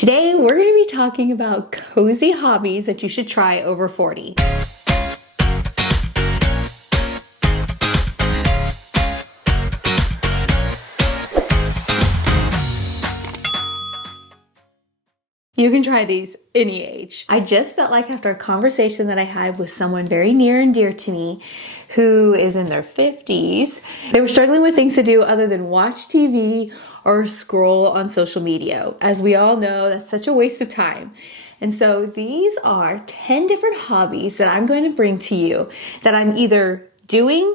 Today, we're going to be talking about cozy hobbies that you should try over 40. You can try these any age. I just felt like after a conversation that I had with someone very near and dear to me who is in their 50s, they were struggling with things to do other than watch TV or scroll on social media. As we all know, that's such a waste of time. And so these are 10 different hobbies that I'm going to bring to you that I'm either doing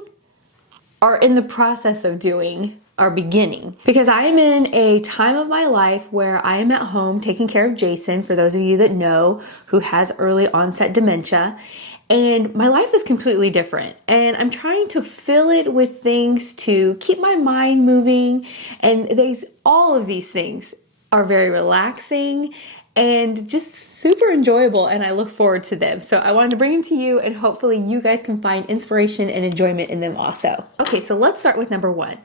or in the process of doing or beginning, because I am in a time of my life where I am at home taking care of Jason, for those of you that know, who has early onset dementia, and my life is completely different, and I'm trying to fill it with things to keep my mind moving, and all of these things are very relaxing and just super enjoyable, and I look forward to them. So I wanted to bring them to you, and hopefully you guys can find inspiration and enjoyment in them also. Okay, so let's start with number one.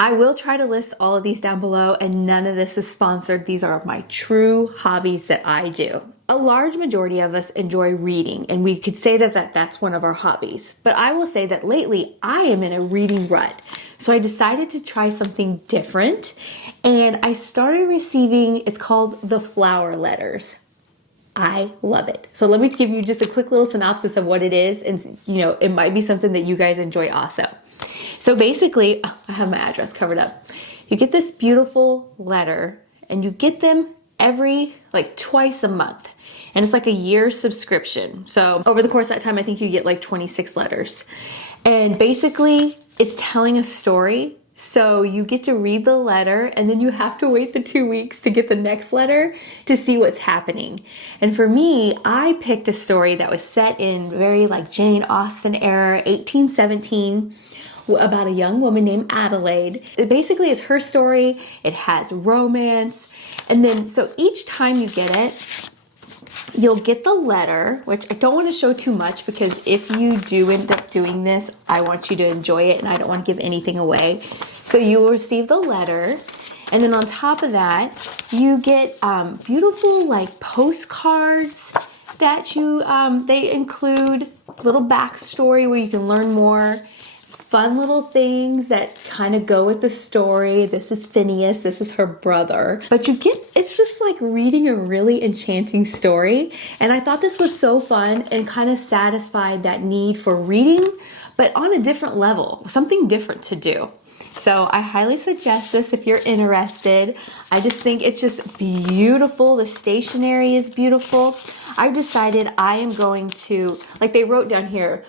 I will try to list all of these down below, and none of this is sponsored. These are my true hobbies that I do. A large majority of us enjoy reading, and we could say that that's one of our hobbies. But I will say that lately I am in a reading rut. So I decided to try something different, and I started receiving, it's called the flower letters. I love it. So let me give you just a quick little synopsis of what it is, and it might be something that you guys enjoy also. So basically, I have my address covered up. You get this beautiful letter, and you get them twice a month. And it's like a year subscription. So over the course of that time, I think you get like 26 letters. And basically, it's telling a story. So you get to read the letter, and then you have to wait the 2 weeks to get the next letter to see what's happening. And for me, I picked a story that was set in very like Jane Austen era, 1817, about a young woman named Adelaide. It basically is her story. It has romance. And then, so each time you get it, you'll get the letter, which I don't want to show too much, because if you do end up doing this, I want you to enjoy it and I don't want to give anything away. So you will receive the letter, and then on top of that, you get beautiful like postcards that they include little backstory where you can learn more. Fun little things that kind of go with the story. This is Phineas, this is her brother. But it's just like reading a really enchanting story. And I thought this was so fun and kind of satisfied that need for reading, but on a different level, something different to do. So I highly suggest this if you're interested. I just think it's just beautiful. The stationery is beautiful. I've decided I am going to, like they wrote down here,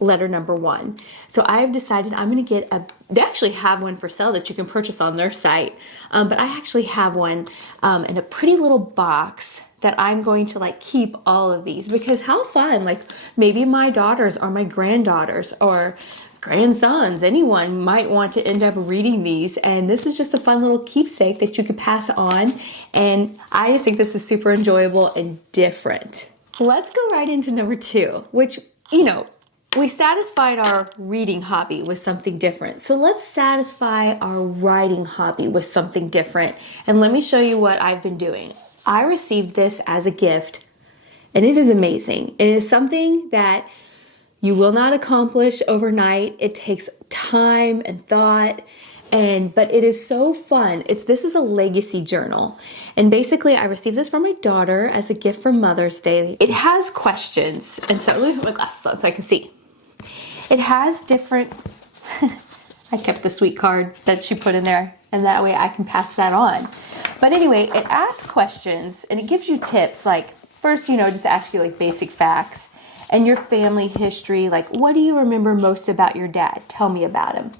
letter number one. So I've decided I'm going to get they actually have one for sale that you can purchase on their site. But I actually have one in a pretty little box that I'm going to like keep all of these, because how fun, like maybe my daughters or my granddaughters or grandsons, anyone might want to end up reading these, and this is just a fun little keepsake that you could pass on, and I just think this is super enjoyable and different. Let's go right into number two, which, we satisfied our reading hobby with something different. So let's satisfy our writing hobby with something different, and let me show you what I've been doing. I received this as a gift, and it is amazing. It is something that you will not accomplish overnight. It takes time and thought, but it is so fun. This is a legacy journal. And basically I received this from my daughter as a gift for Mother's Day. It has questions. And so let me put my glasses on so I can see. It has different, I kept the sweet card that she put in there, and that way I can pass that on. But anyway, it asks questions and it gives you tips. Like first, just ask you like basic facts. And your family history, like what do you remember most about your dad? Tell me about him.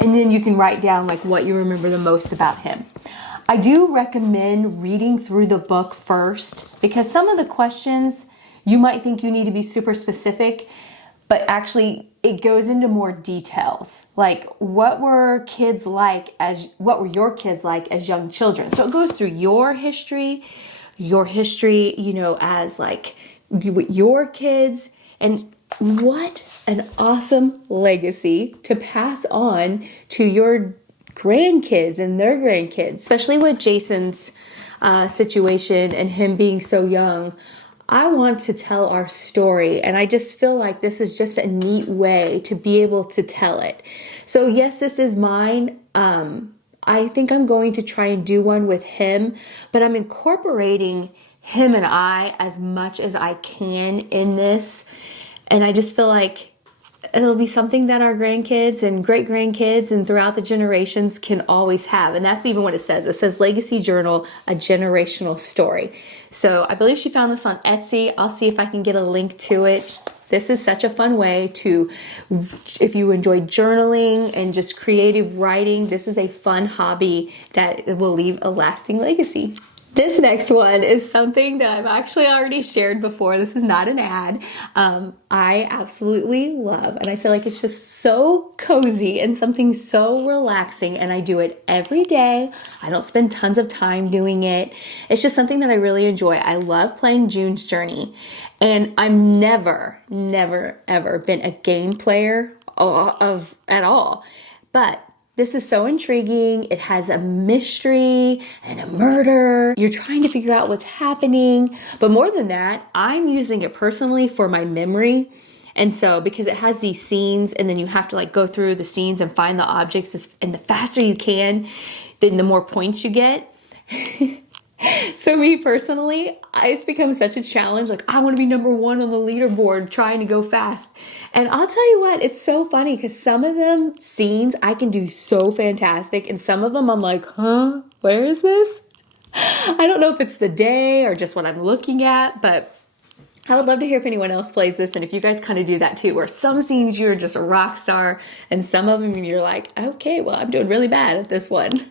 And then you can write down like what you remember the most about him. I do recommend reading through the book first, because some of the questions you might think you need to be super specific, but actually it goes into more details. Like what were your kids like as young children? So it goes through your history, as like your kids. And what an awesome legacy to pass on to your grandkids and their grandkids, especially with Jason's situation and him being so young, I want to tell our story, and I just feel like this is just a neat way to be able to tell it. So yes, this is mine. I think I'm going to try and do one with him, but I'm incorporating him and I as much as I can in this. And I just feel like it'll be something that our grandkids and great-grandkids and throughout the generations can always have. And that's even what it says. It says Legacy Journal, a generational story. So I believe she found this on Etsy. I'll see if I can get a link to it. This is such a fun way to, if you enjoy journaling and just creative writing, this is a fun hobby that will leave a lasting legacy. This next one is something that I've actually already shared before. This is not an ad. I absolutely love, and I feel like it's just so cozy and something so relaxing, and I do it every day. I don't spend tons of time doing it. It's just something that I really enjoy. I love playing June's Journey, and I'm never, ever been a game player at all. But this is so intriguing. It has a mystery and a murder. You're trying to figure out what's happening. But more than that, I'm using it personally for my memory. And so because it has these scenes and then you have to like go through the scenes and find the objects, and the faster you can, then the more points you get. So me personally, it's become such a challenge. Like, I want to be number one on the leaderboard trying to go fast. And I'll tell you what, it's so funny because some of them scenes I can do so fantastic. And some of them I'm like, huh, where is this? I don't know if it's the day or just what I'm looking at, but I would love to hear if anyone else plays this and if you guys kind of do that too, where some scenes you're just a rock star and some of them you're like, okay, well, I'm doing really bad at this one.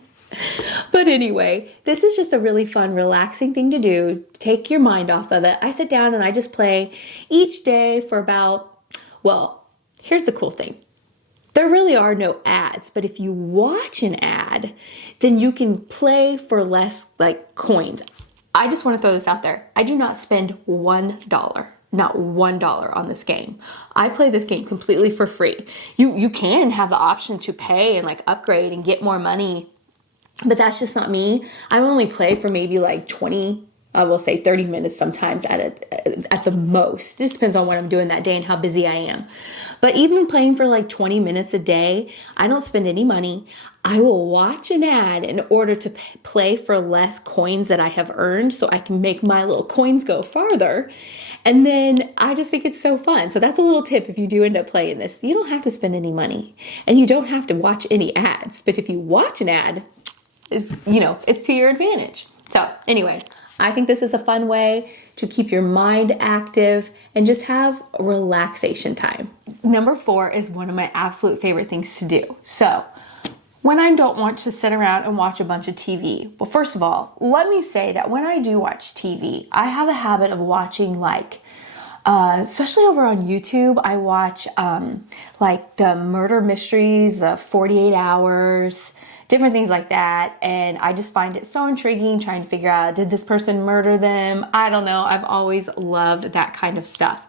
But anyway, this is just a really fun, relaxing thing to do. Take your mind off of it. I sit down and I just play each day for about, well, here's the cool thing. There really are no ads, but if you watch an ad, then you can play for less like coins. I just want to throw this out there. I do not spend $1. Not $1 on this game. I play this game completely for free. You can have the option to pay and like upgrade and get more money, but that's just not me. I only play for maybe like 20, I will say 30 minutes sometimes at the most. It just depends on what I'm doing that day and how busy I am. But even playing for like 20 minutes a day, I don't spend any money. I will watch an ad in order to play for less coins that I have earned so I can make my little coins go farther. And then I just think it's so fun. So that's a little tip if you do end up playing this. You don't have to spend any money and you don't have to watch any ads. But if you watch an ad, it's to your advantage. So anyway, I think this is a fun way to keep your mind active and just have relaxation time. Number 4 is one of my absolute favorite things to do. So when I don't want to sit around and watch a bunch of TV, well, first of all, let me say that when I do watch TV, I have a habit of watching especially over on YouTube, I watch like the murder mysteries, the 48 hours, different things like that. And I just find it so intriguing trying to figure out, did this person murder them? I don't know. I've always loved that kind of stuff.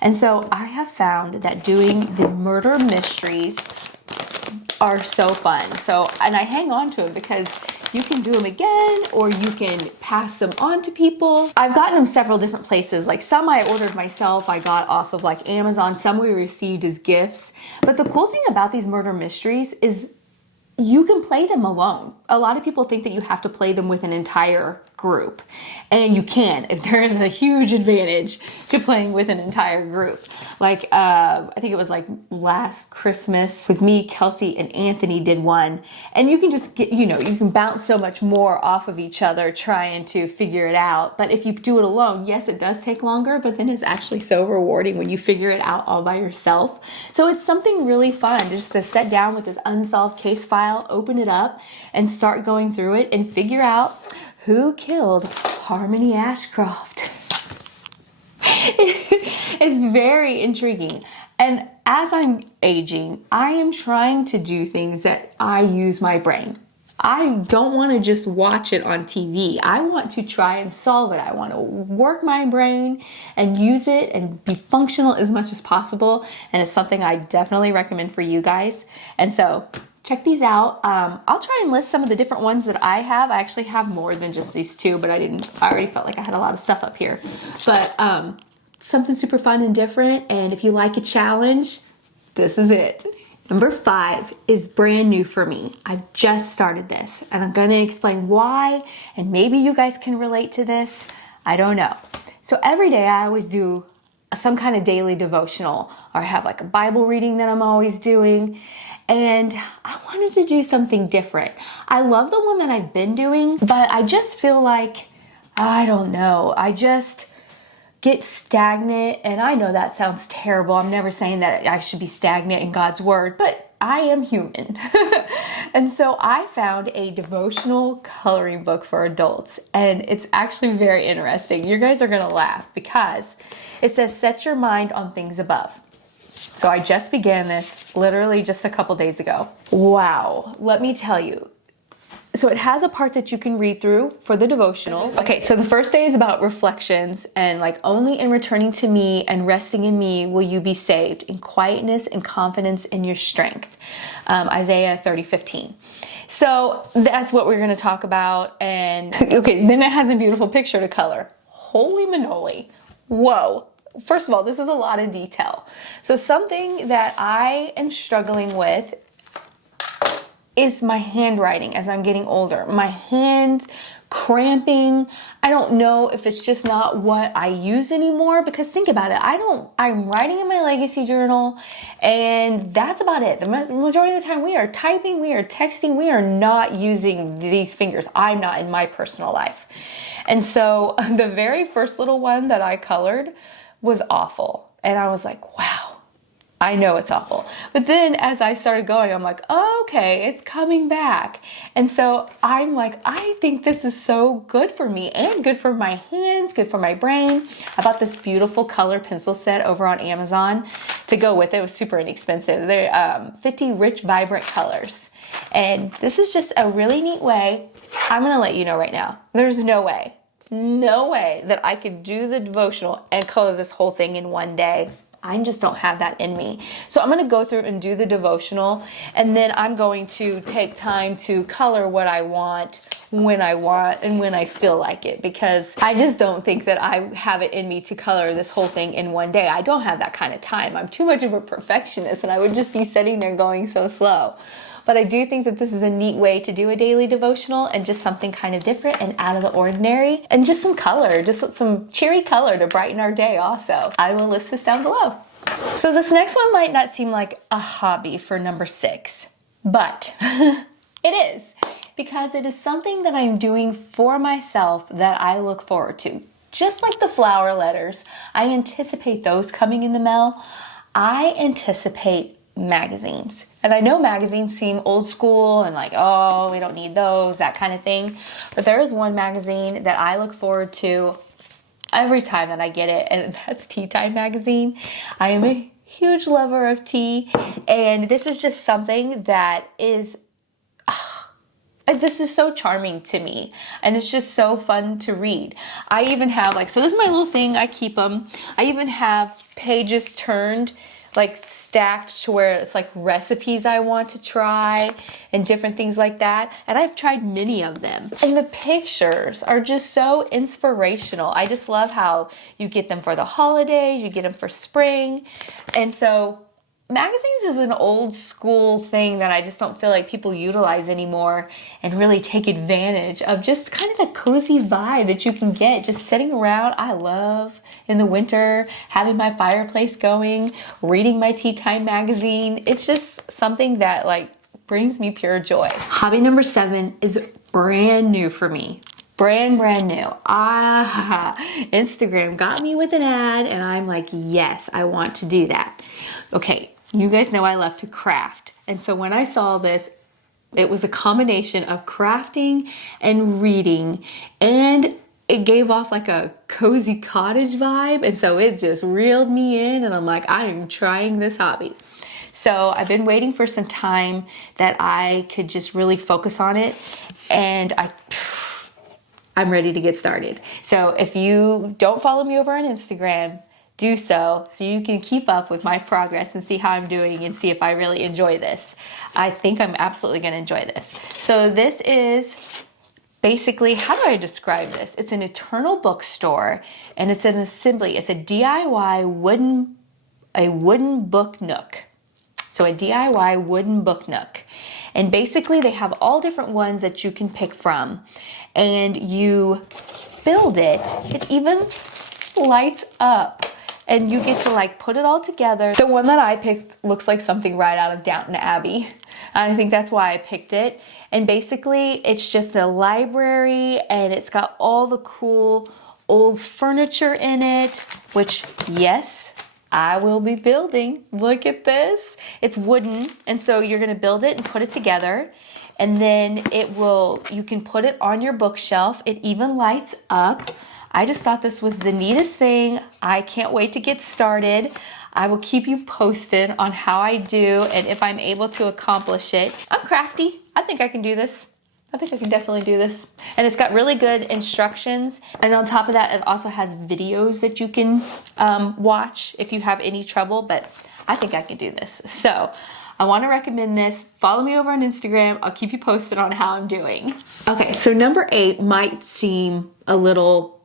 And so I have found that doing the murder mysteries are so fun. And I hang on to them because you can do them again or you can pass them on to people. I've gotten them several different places. Like some I ordered myself, I got off of like Amazon. Some we received as gifts. But the cool thing about these murder mysteries is you can play them alone. A lot of people think that you have to play them with an entire group, and you can. There is a huge advantage to playing with an entire group. Like, I think it was like last Christmas with me, Kelsey, and Anthony did one, and you can just get, you can bounce so much more off of each other trying to figure it out. But if you do it alone, yes, it does take longer, but then it's actually so rewarding when you figure it out all by yourself. So it's something really fun just to sit down with this unsolved case file, open it up, and start going through it and figure out who killed Harmony Ashcroft. It's very intriguing. And as I'm aging, I am trying to do things that I use my brain. I don't want to just watch it on TV. I want to try and solve it. I want to work my brain and use it and be functional as much as possible. And it's something I definitely recommend for you guys. And so check these out. I'll try and list some of the different ones that I have. I actually have more than just these two, but I already felt like I had a lot of stuff up here. But something super fun and different. And if you like a challenge, this is it. Number 5 is brand new for me. I've just started this and I'm gonna explain why, and maybe you guys can relate to this. I don't know. So every day I always do some kind of daily devotional, or I have like a Bible reading that I'm always doing. And I wanted to do something different. I love the one that I've been doing, but I just feel like, I don't know, I just get stagnant. And I know that sounds terrible. I'm never saying that I should be stagnant in God's word, but I am human. And so I found a devotional coloring book for adults, and it's actually very interesting. You guys are gonna laugh because it says, set your mind on things above. So I just began this literally just a couple days ago. Wow, let me tell you. So it has a part that you can read through for the devotional. Okay, so the first day is about reflections and like, only in returning to me and resting in me will you be saved, in quietness and confidence in your strength. Isaiah 30:15. So that's what we're gonna talk about. And okay, then it has a beautiful picture to color. Holy manoli. Whoa. First of all, this is a lot of detail. So something that I am struggling with is my handwriting as I'm getting older. My hands cramping. I don't know if it's just not what I use anymore, because think about it. I'm writing in my legacy journal and that's about it. The majority of the time we are typing, we are texting, we are not using these fingers. I'm not in my personal life. And so the very first little one that I colored was awful. And I was like, wow. I know it's awful. But then as I started going, I'm like, oh, okay, it's coming back. And so I'm like, I think this is so good for me and good for my hands, good for my brain. I bought this beautiful color pencil set over on Amazon to go with it. It was super inexpensive. They're 50 rich, vibrant colors. And this is just a really neat way. I'm gonna let you know right now, there's no way that I could do the devotional and color this whole thing in one day. I just don't have that in me. So I'm going to go through and do the devotional, and then I'm going to take time to color what I want, and when I feel like it, because I just don't think that I have it in me to color this whole thing in one day. I don't have that kind of time. I'm too much of a perfectionist, and I would just be sitting there going so slow. But I do think that this is a neat way to do a daily devotional, and just something kind of different and out of the ordinary, and just some color, just some cheery color to brighten our day also. I will list this down below. So this next one might not seem like a hobby for number 6, but it is, because it is something that I'm doing for myself that I look forward to. Just like the flower letters, I anticipate those coming in the mail. I anticipate magazines. And I know magazines seem old school and like, oh, we don't need those, that kind of thing. But there is one magazine that I look forward to every time that I get it, and that's Tea Time magazine. I am a huge lover of tea, and this is just something that is, this is so charming to me, and it's just so fun to read. I even have so this is my little thing, I keep them. I even have pages turned, stacked to where it's recipes I want to try and different things like that. And I've tried many of them. And the pictures are just so inspirational. I just love how you get them for the holidays, you get them for spring. And so magazines is an old school thing that I just don't feel like people utilize anymore and really take advantage of, just kind of a cozy vibe that you can get just sitting around. I love in the winter having my fireplace going, reading my Tea Time magazine. It's just something that brings me pure joy. Hobby number 7 is brand new for me. Brand new. Instagram got me with an ad and I'm like, yes, I want to do that. Okay. You guys know I love to craft. And so when I saw this, it was a combination of crafting and reading, and it gave off a cozy cottage vibe. And so it just reeled me in, and I'm like, I am trying this hobby. So I've been waiting for some time that I could just really focus on it, and I'm ready to get started. So if you don't follow me over on Instagram, do so you can keep up with my progress and see how I'm doing and see if I really enjoy this. I think I'm absolutely going to enjoy this. So this is basically, how do I describe this? It's an eternal bookstore, and it's an assembly. It's a DIY wooden book nook. So a DIY wooden book nook. And basically they have all different ones that you can pick from. And you build it. It even lights up. And you get to like put it all together. The one that I picked looks like something right out of Downton Abbey. I think that's why I picked it. And basically it's just a library, and it's got all the cool old furniture in it, which, yes, I will be building. Look at this. It's wooden, and so you're gonna build it and put it together, and then you can put it on your bookshelf. It even lights up. I just thought this was the neatest thing. I can't wait to get started. I will keep you posted on how I do and if I'm able to accomplish it. I'm crafty. I think I can do this. I think I can definitely do this. And it's got really good instructions. And on top of that, it also has videos that you can watch if you have any trouble, but I think I can do this. So I want to recommend this. Follow me over on Instagram. I'll keep you posted on how I'm doing. Okay, so number 8 might seem a little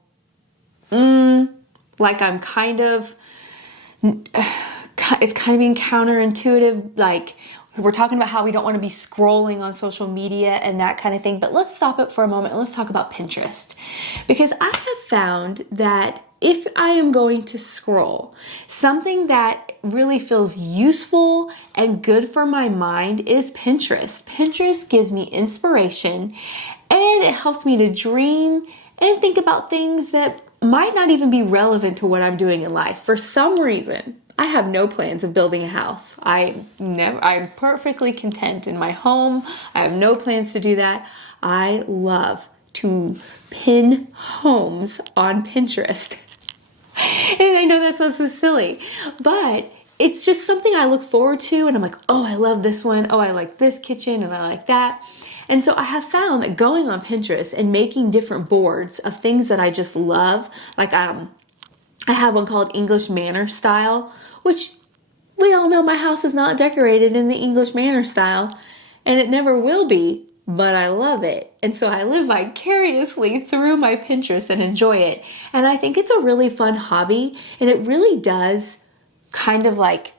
like I'm kind of, it's kind of being counterintuitive. Like, we're talking about how we don't want to be scrolling on social media and that kind of thing, but let's stop it for a moment and let's talk about Pinterest. Because I have found that if I am going to scroll, something that really feels useful and good for my mind is Pinterest. Pinterest gives me inspiration, and it helps me to dream and think about things that might not even be relevant to what I'm doing in life. For some reason, I have no plans of building a house. I'm perfectly content in my home. I have no plans to do that. I love to pin homes on Pinterest. And I know that sounds so silly, but it's just something I look forward to, and I'm like, oh, I love this one. Oh, I like this kitchen, and I like that. And so I have found that going on Pinterest and making different boards of things that I just love, like I have one called English Manor Style, which we all know my house is not decorated in the English Manor style, and it never will be, but I love it. And so I live vicariously through my Pinterest and enjoy it. And I think it's a really fun hobby, and it really does kind of like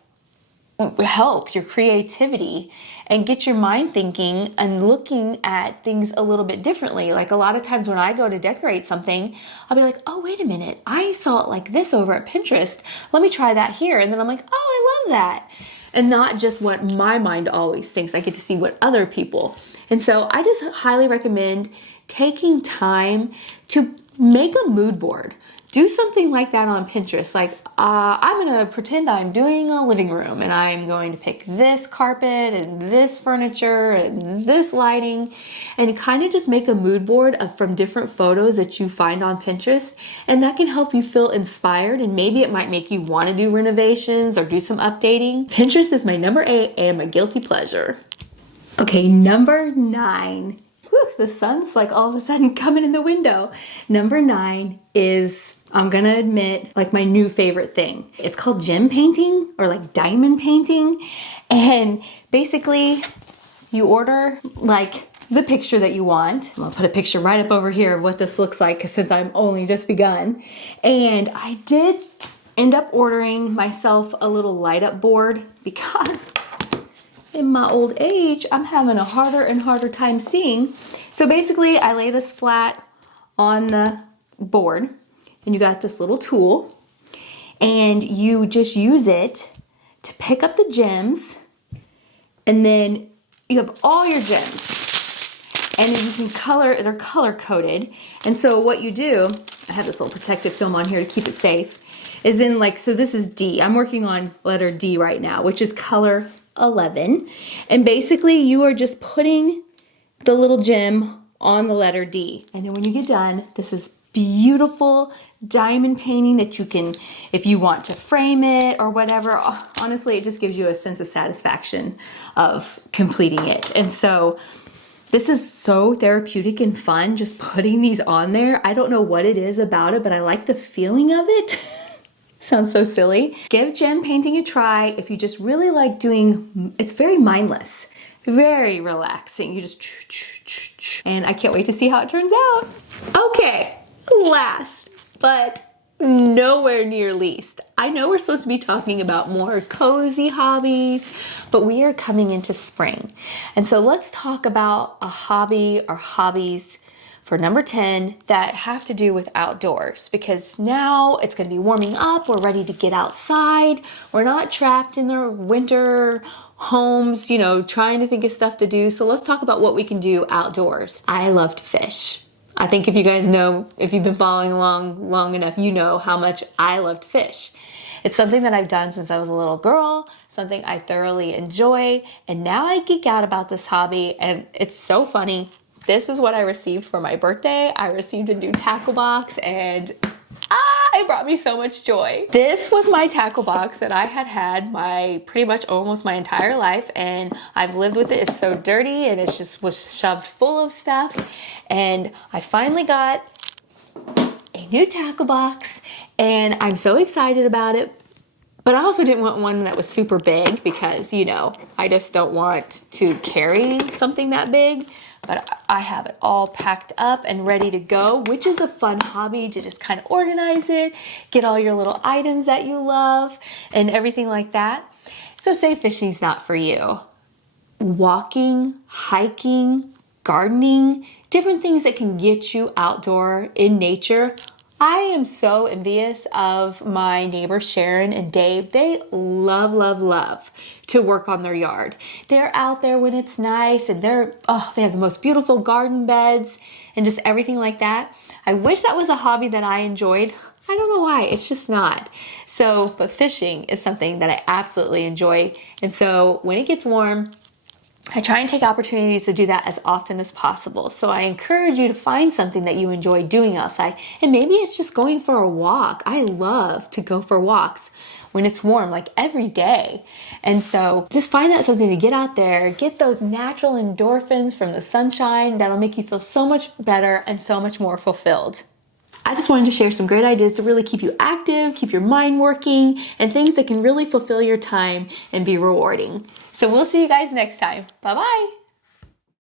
help your creativity and get your mind thinking and looking at things a little bit differently. Like a lot of times when I go to decorate something, I'll be like, oh, wait a minute, I saw it like this over at Pinterest. Let me try that here. And then I'm like, oh, I love that. And not just what my mind always thinks. I get to see what other people. And so I just highly recommend taking time to make a mood board. Do something like that on Pinterest. Like, I'm going to pretend I'm doing a living room, and I'm going to pick this carpet and this furniture and this lighting, and kind of just make a mood board from different photos that you find on Pinterest. And that can help you feel inspired, and maybe it might make you want to do renovations or do some updating. Pinterest is my number 8 and my guilty pleasure. Okay, number 9. Whew, the sun's like all of a sudden coming in the window. Number 9 is, I'm gonna admit, like my new favorite thing. It's called gem painting, or like diamond painting. And basically you order like the picture that you want. I'll put a picture right up over here of what this looks like, because since I'm only just begun. And I did end up ordering myself a little light up board, because in my old age, I'm having a harder and harder time seeing. So basically I lay this flat on the board, and you got this little tool, and you just use it to pick up the gems, and then you have all your gems, and then you can color, they're color coded. And so what you do, I have this little protective film on here to keep it safe, is in like, so this is D. I'm working on letter D right now, which is color 11. And basically you are just putting the little gem on the letter D. And then when you get done, this is beautiful diamond painting that you can, if you want to frame it or whatever. Honestly, it just gives you a sense of satisfaction of completing it. And so this is so therapeutic and fun, just putting these on there. I don't know what it is about it, but I like the feeling of it. Sounds so silly. Give gem painting a try if you just really like doing, it's very mindless, very relaxing. You just, and I can't wait to see how it turns out. Okay, last, but nowhere near least. I know we're supposed to be talking about more cozy hobbies, but we are coming into spring. And so let's talk about a hobby or hobbies for number 10 that have to do with outdoors, because now it's going to be warming up. We're ready to get outside. We're not trapped in the winter homes, you know, trying to think of stuff to do. So let's talk about what we can do outdoors. I love to fish. I think if you guys know, if you've been following along long enough, you know how much I love to fish. It's something that I've done since I was a little girl, something I thoroughly enjoy, and now I geek out about this hobby, and it's so funny. This is what I received for my birthday. I received a new tackle box, and it brought me so much joy. This was my tackle box that I had pretty much almost my entire life, and I've lived with it. It's so dirty, and it just was shoved full of stuff, and I finally got a new tackle box, and I'm so excited about it. But I also didn't want one that was super big because, you know, I just don't want to carry something that big. But I have it all packed up and ready to go, which is a fun hobby to just kind of organize it, get all your little items that you love and everything like that. So say fishing's not for you. Walking, hiking, gardening, different things that can get you outdoor in nature. I am so envious of my neighbors Sharon and Dave. They love, love, love to work on their yard. They're out there when it's nice, and they have the most beautiful garden beds and just everything like that. I wish that was a hobby that I enjoyed. I don't know why, it's just not. So, but fishing is something that I absolutely enjoy. And so when it gets warm, I try and take opportunities to do that as often as possible. So I encourage you to find something that you enjoy doing outside. And maybe it's just going for a walk. I love to go for walks when it's warm, like every day. And so just find out something to get out there, get those natural endorphins from the sunshine. That'll make you feel so much better and so much more fulfilled. I just wanted to share some great ideas to really keep you active, keep your mind working, and things that can really fulfill your time and be rewarding. So we'll see you guys next time. Bye-bye.